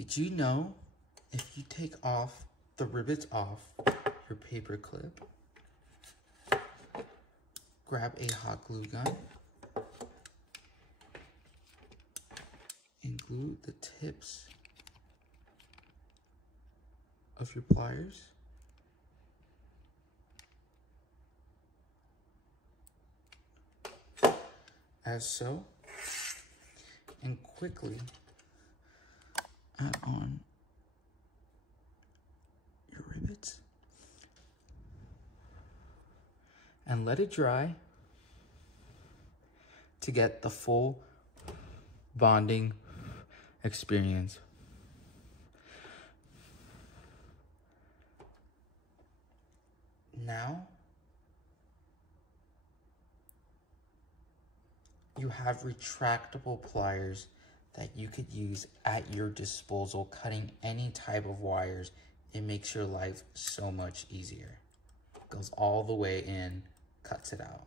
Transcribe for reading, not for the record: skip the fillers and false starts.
Did you know if you take off the rivets off your paper clip, grab a hot glue gun and glue the tips of your pliers as so, and quickly add on your rivets and let it dry to get the full bonding experience. Now you have retractable pliers that you could use at your disposal, cutting any type of wires. It makes your life so much easier. Goes all the way in, cuts it out.